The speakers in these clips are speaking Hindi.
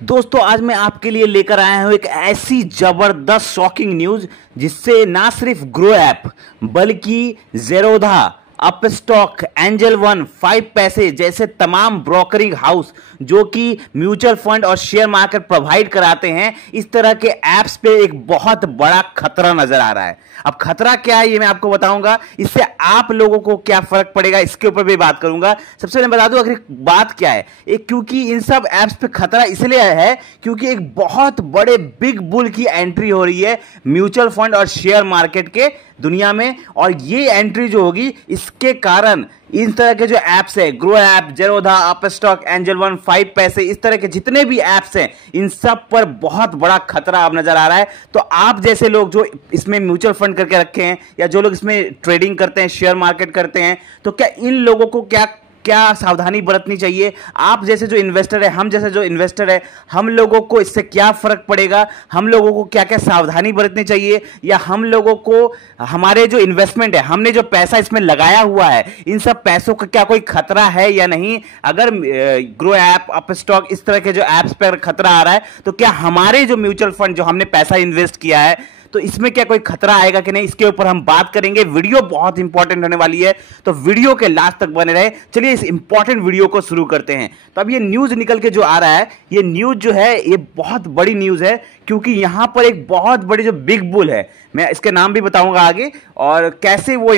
दोस्तों आज मैं आपके लिए लेकर आया हूं एक ऐसी जबरदस्त शॉकिंग न्यूज जिससे ना सिर्फ ग्रो ऐप बल्कि ज़ेरोधा, अपस्टॉक, एंजल वन, 5पैसे जैसे तमाम ब्रोकरिंग हाउस जो कि म्यूचुअल फंड और शेयर मार्केट प्रोवाइड कराते हैं, इस तरह के ऐप्स पे एक बहुत बड़ा खतरा नजर आ रहा है। अब खतरा क्या है ये मैं आपको बताऊंगा, इससे आप लोगों को क्या फर्क पड़ेगा इसके ऊपर भी बात करूंगा। सबसे पहले बता दूं आखिर बात क्या है एक, क्योंकि इन सब ऐप्स पे खतरा इसलिए है क्योंकि एक बहुत बड़े बिग बुल की एंट्री हो रही है म्यूचुअल फंड और शेयर मार्केट के दुनिया में, और ये एंट्री जो होगी इसके कारण इन तरह के जो ऐप्स है, Groww app, Zerodha, Upstox, Angel One, 5पैसे, इस तरह के जितने भी ऐप्स हैं इन सब पर बहुत बड़ा खतरा अब नजर आ रहा है। तो आप जैसे लोग जो इसमें म्यूचुअल फंड करके रखे हैं या जो लोग इसमें ट्रेडिंग करते हैं, शेयर मार्केट करते हैं, तो क्या इन लोगों को क्या क्या सावधानी बरतनी चाहिए? आप जैसे जो इन्वेस्टर है, हम जैसे जो इन्वेस्टर है, हम लोगों को इससे क्या फर्क पड़ेगा? हम लोगों को क्या क्या सावधानी बरतनी चाहिए, या हम लोगों को हमारे जो इन्वेस्टमेंट है, हमने जो पैसा इसमें लगाया हुआ है, इन सब पैसों का क्या कोई खतरा है या नहीं? अगर ग्रो ऐप, अपस्टॉक, इस तरह के जो ऐप्स पर खतरा आ रहा है तो क्या हमारे जो म्यूचुअल फंड जो हमने पैसा इन्वेस्ट किया है तो इसमें क्या कोई खतरा आएगा कि नहीं, इसके ऊपर हम बात करेंगे। वीडियो बहुत इंपॉर्टेंट होने वाली है तो वीडियो के लास्ट तक बने रहे। चलिए इस इंपॉर्टेंट वीडियो को शुरू करते हैं। तो अब ये न्यूज निकल के जो आ रहा है, ये न्यूज जो है ये बहुत बड़ी न्यूज है क्योंकि यहां पर एक बहुत बड़ी जो बिग बुल है, मैं इसके नाम भी बताऊंगा आगे, और कैसे वो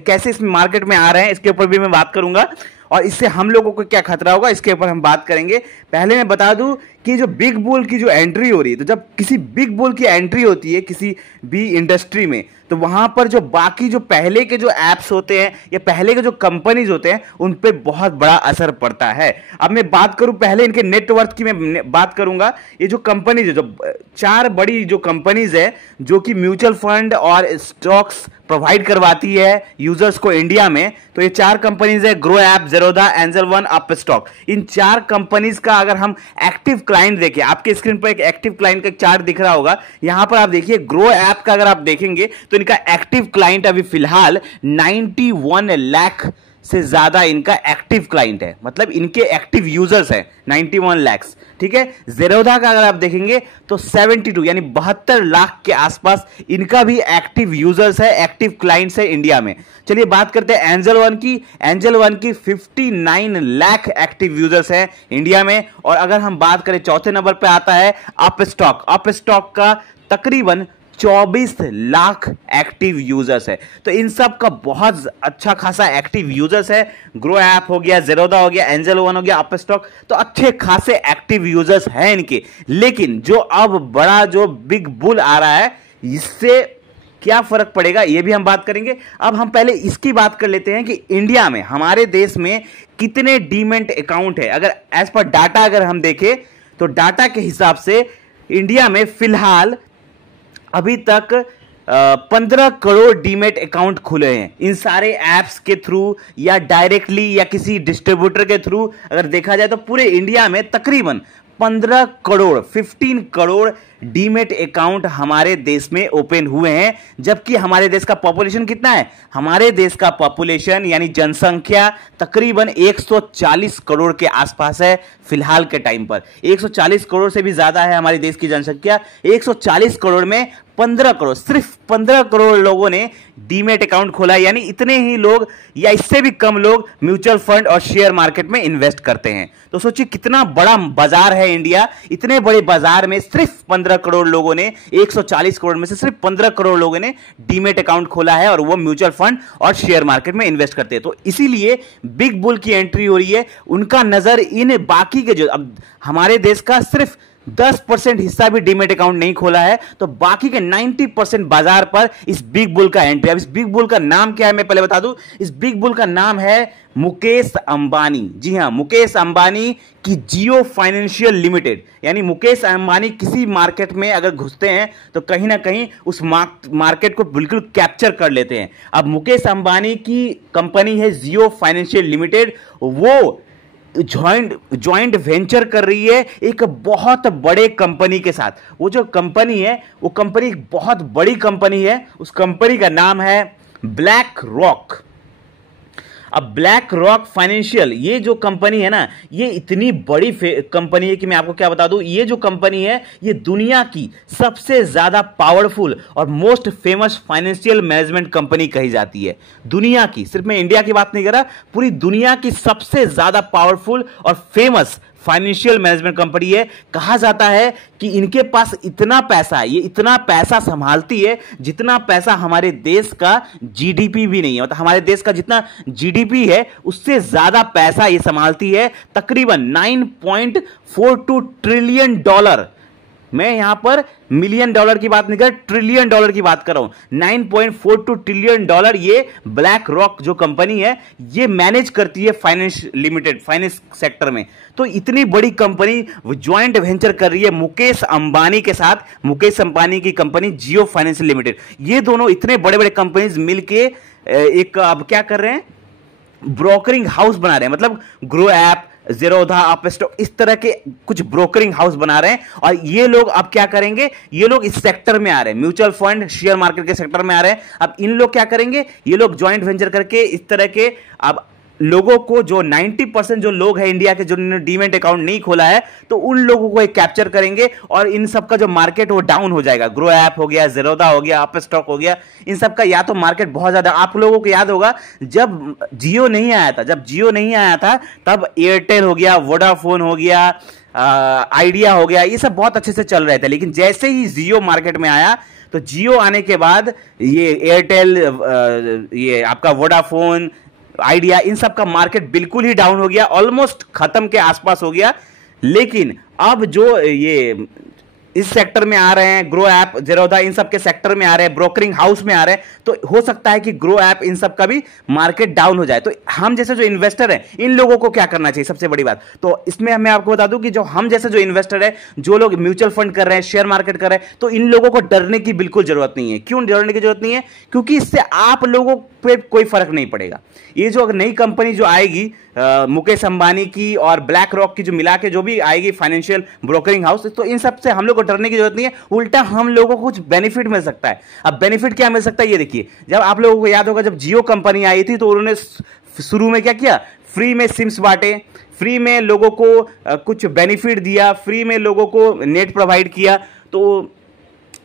कैसे इस मार्केट में आ रहे हैं इसके ऊपर भी मैं बात करूंगा, और इससे हम लोगों को क्या खतरा होगा इसके ऊपर हम बात करेंगे। पहले मैं बता दूं कि जो बिग बुल की जो एंट्री हो रही है, तो जब किसी बिग बुल की एंट्री होती है किसी भी इंडस्ट्री में, तो वहां पर जो बाकी जो पहले के जो एप्स होते हैं या पहले के जो कंपनीज होते हैं उन पे बहुत बड़ा असर पड़ता है। अब मैं बात करूं पहले इनके नेटवर्थ की, मैं बात करूंगा। ये जो कंपनीज है, जो चार बड़ी जो कंपनीज है जो कि म्यूचुअल फंड और स्टॉक्स प्रोवाइड करवाती है यूजर्स को इंडिया में, तो ये चार कंपनीज है, Groww app, Zerodha, Angel One, Upstox. इन चार कंपनीज का अगर हम एक्टिव क्लाइंट देखें, आपके स्क्रीन पर एक एक्टिव क्लाइंट का एक चार्ट दिख रहा होगा, यहां पर आप देखिए ग्रो ऐप का अगर आप देखेंगे तो इनका एक्टिव क्लाइंट अभी फिलहाल 91 लाख से ज्यादा इनका एक्टिव क्लाइंट है, मतलब इनके एक्टिव यूजर्स हैं 91 लाख। ठीक है, ज़ेरोधा का अगर आप देखेंगे तो 72 यानी 72 लाख के आसपास इनका भी एक्टिव यूजर्स है, एक्टिव क्लाइंट्स है इंडिया में। चलिए बात करते हैं एंजल वन की। एंजल वन की 59 लाख एक्टिव यूजर्स है इंडिया में। और अगर हम बात करें चौथे नंबर पे आता है अपस्टॉक। अपस्टॉक का तकरीबन 24 लाख एक्टिव यूजर्स है। तो इन सब का बहुत अच्छा खासा एक्टिव यूजर्स है। ग्रो ऐप हो गया, ज़ेरोधा हो गया, एंजल वन हो गया, अपस्टॉक, तो अच्छे खासे एक्टिव यूजर्स हैं इनके। लेकिन जो अब बड़ा जो बिग बुल आ रहा है, इससे क्या फर्क पड़ेगा ये भी हम बात करेंगे। अब हम पहले इसकी बात कर लेते हैं कि इंडिया में, हमारे देश में कितने डीमैट अकाउंट है। अगर एज पर डाटा अगर हम देखें तो डाटा के हिसाब से इंडिया में फिलहाल अभी तक 15 करोड़ डीमैट अकाउंट खुले हैं इन सारे ऐप्स के थ्रू या डायरेक्टली या किसी डिस्ट्रीब्यूटर के थ्रू। अगर देखा जाए तो पूरे इंडिया में तकरीबन 15 करोड़ डीमैट अकाउंट हमारे देश में ओपन हुए हैं। जबकि हमारे देश का पॉपुलेशन कितना है? हमारे देश का पॉपुलेशन यानी जनसंख्या तकरीबन 140 करोड़ के आसपास है फिलहाल के टाइम पर। 140 करोड़ से भी ज्यादा है हमारे देश की जनसंख्या। 140 करोड़ में 15 करोड़, सिर्फ 15 करोड़ लोगों ने डीमैट अकाउंट खोला, यानी इतने ही लोग या इससे भी कम लोग म्यूचुअल फंड और शेयर मार्केट में इन्वेस्ट करते हैं। तो सोचिए कितना बड़ा बाजार है इंडिया। इतने बड़े बाजार में सिर्फ 15 करोड़ लोगों ने, 140 करोड़ में से सिर्फ 15 करोड़ लोगों ने डीमैट अकाउंट खोला है और वो म्यूचुअल फंड और शेयर मार्केट में इन्वेस्ट करते हैं। तो इसीलिए बिग बुल की एंट्री हो रही है। उनका नजर इन बाकी के जो, अब हमारे देश का सिर्फ 10% हिस्सा भी डीमैट अकाउंट नहीं खोला है, तो बाकी के 90% बाजार पर इस बिग बुल का एंट्री। अब इस बिग बुल का नाम क्या है मैं पहले बता दूं। इस बिग बुल का नाम है मुकेश अंबानी। जी हां, मुकेश अंबानी की जियो फाइनेंशियल लिमिटेड। यानी मुकेश अंबानी किसी मार्केट में अगर घुसते हैं तो कहीं ना कहीं उस मार्केट को बिल्कुल कैप्चर कर लेते हैं। अब मुकेश अंबानी की कंपनी है जियो फाइनेंशियल लिमिटेड, वो ज्वाइंट वेंचर कर रही है एक बहुत बड़े कंपनी के साथ। वो जो कंपनी है वो कंपनी एक बहुत बड़ी कंपनी है, उस कंपनी का नाम है ब्लैक रॉक। अब ब्लैक रॉक फाइनेंशियल, ये जो कंपनी है ना, ये इतनी बड़ी कंपनी है कि मैं आपको क्या बता दूं, ये जो कंपनी है ये दुनिया की सबसे ज्यादा पावरफुल और most famous financial management company कही जाती है दुनिया की। सिर्फ मैं इंडिया की बात नहीं कर रहा, पूरी दुनिया की सबसे ज्यादा पावरफुल और फेमस फाइनेंशियल मैनेजमेंट कंपनी है। कहा जाता है कि इनके पास इतना पैसा है, ये इतना पैसा संभालती है जितना पैसा हमारे देश का जीडीपी भी नहीं है। मतलब हमारे देश का जितना जीडीपी है उससे ज्यादा पैसा ये संभालती है, तकरीबन 9.42 ट्रिलियन डॉलर। मैं यहां पर मिलियन डॉलर की बात नहीं कर, ट्रिलियन डॉलर की बात कर रहा हूं। 9.42 ट्रिलियन डॉलर ये ब्लैक रॉक जो कंपनी है ये मैनेज करती है फाइनेंस लिमिटेड, फाइनेंस सेक्टर में। तो इतनी बड़ी कंपनी ज्वाइंट वेंचर कर रही है मुकेश अंबानी के साथ, मुकेश अंबानी की कंपनी जियो फाइनेंशियल लिमिटेड। ये दोनों इतने बड़े बड़े कंपनीज मिलके एक अब क्या कर रहे हैं, ब्रोकरिंग हाउस बना रहे हैं। मतलब ग्रो ऐप, ज़ेरोधा, अपस्टॉक, इस तरह के कुछ ब्रोकरिंग हाउस बना रहे हैं। और ये लोग अब क्या करेंगे, ये लोग इस सेक्टर में आ रहे हैं, म्यूचुअल फंड शेयर मार्केट के सेक्टर में आ रहे हैं। अब इन लोग क्या करेंगे, ये लोग ज्वाइंट वेंचर करके इस तरह के अब लोगों को, जो 90% जो लोग हैं इंडिया के जिन्होंने डीमैट अकाउंट नहीं खोला है, तो उन लोगों को एक कैप्चर करेंगे और इन सब का जो मार्केट वो डाउन हो जाएगा। ग्रो ऐप हो गया, ज़ेरोधा हो गया, अपस्टॉक हो गया, इन सब का या तो मार्केट बहुत ज्यादा, आप लोगों को याद होगा जब जियो नहीं आया था, तब एयरटेल हो गया, वोडाफोन हो गया, आइडिया हो गया, ये सब बहुत अच्छे से चल रहे थे। लेकिन जैसे ही जियो मार्केट में आया तो जियो आने के बाद ये एयरटेल, ये आपका वोडाफोन, आइडिया, इन सब का मार्केट बिल्कुल ही डाउन हो गया, ऑलमोस्ट खत्म के आसपास हो गया। लेकिन अब जो ये इस सेक्टर में आ रहे हैं, ग्रो ऐप, ज़ेरोधा, इन सब के सेक्टर में आ रहे हैं, ब्रोकरिंग हाउस में आ रहे हैं, तो हो सकता है कि ग्रो ऐप, इन सब का भी मार्केट डाउन हो जाए। तो हम जैसे जो इन्वेस्टर हैं, इन लोगों को क्या करना चाहिए, सबसे बड़ी बात तो इसमें मैं आपको बता दूं कि जो हम जैसे जो इन्वेस्टर है, जो लोग म्यूचुअल फंड कर रहे हैं, शेयर मार्केट कर रहे हैं, तो इन लोगों को डरने की बिल्कुल जरूरत नहीं है। क्यों डरने की जरूरत नहीं है, क्योंकि इससे आप लोगों पे कोई फर्क नहीं पड़ेगा। ये जो नई कंपनी जो आएगी मुकेश अंबानी की और ब्लैक रॉक की जो मिला के जो भी आएगी फाइनेंशियल ब्रोकरिंग हाउस, तो इन सब से हम लोग को डरने की जरूरत नहीं है, उल्टा हम लोगों को कुछ बेनिफिट मिल सकता है। अब बेनिफिट क्या मिल सकता है, ये देखिए, जब आप लोगों को याद होगा जब जियो कंपनी आई थी तो उन्होंने शुरू में क्या किया, फ्री में सिम्स बांटे, फ्री में लोगों को कुछ बेनिफिट दिया, फ्री में लोगों को नेट प्रोवाइड किया। तो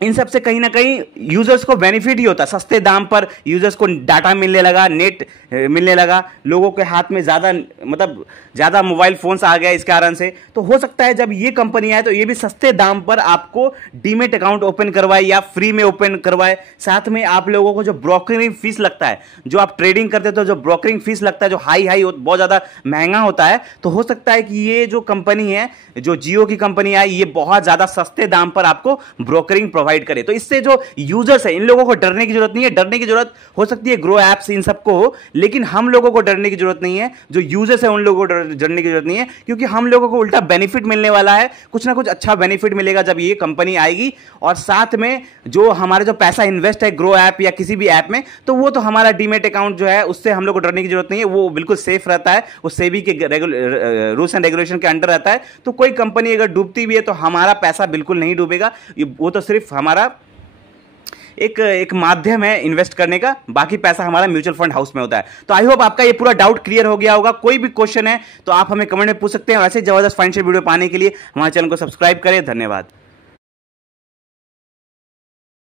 इन सब से कहीं ना कहीं यूजर्स को बेनिफिट ही होता, सस्ते दाम पर यूजर्स को डाटा मिलने लगा, नेट मिलने लगा, लोगों के हाथ में ज़्यादा मोबाइल फोन्स आ गए इस कारण से। तो हो सकता है जब ये कंपनी आए तो ये भी सस्ते दाम पर आपको डीमेट अकाउंट ओपन करवाए या फ्री में ओपन करवाए। साथ में आप लोगों को जो ब्रोकरिंग फीस लगता है, जो आप ट्रेडिंग करते हो, जो ब्रोकरिंग फीस लगता है, जो हाई बहुत ज़्यादा महंगा होता है, तो हो सकता है कि ये जो कंपनी है, जो जियो की कंपनी है, ये बहुत ज़्यादा सस्ते दाम पर आपको ब्रोकरिंग प्रोवाइड करे। तो इससे जो यूजर्स है, इन लोगों को डरने की जरूरत नहीं है। डरने की जरूरत हो सकती है ग्रो ऐप से इन सबको हो, लेकिन हम लोगों को डरने की जरूरत नहीं है, जो यूजर्स है उन लोगों को डरने की जरूरत नहीं है, क्योंकि हम लोगों को उल्टा बेनिफिट मिलने वाला है, कुछ ना कुछ अच्छा बेनिफिट मिलेगा जब ये कंपनी आएगी। और साथ में जो हमारे जो पैसा इन्वेस्ट है ग्रो ऐप या किसी भी ऐप में, तो वो तो हमारा डीमेट अकाउंट जो है उससे हम लोग को डरने की जरूरत नहीं है, वो बिल्कुल सेफ रहता है, वो सेबी के रूल्स एंड रेगुलेशन के अंडर रहता है। तो कोई कंपनी अगर डूबती भी है तो हमारा पैसा बिल्कुल नहीं डूबेगा, वो तो सिर्फ हमारा एक माध्यम है इन्वेस्ट करने का, बाकी पैसा हमारा म्यूचुअल फंड हाउस में होता है। तो आई होप आपका ये पूरा डाउट क्लियर हो गया होगा। कोई भी क्वेश्चन है तो आप हमें कमेंट में पूछ सकते हैं। और ऐसे जबरदस्त फाइनेंशियल वीडियो पाने के लिए हमारे चैनल को सब्सक्राइब करें। धन्यवाद।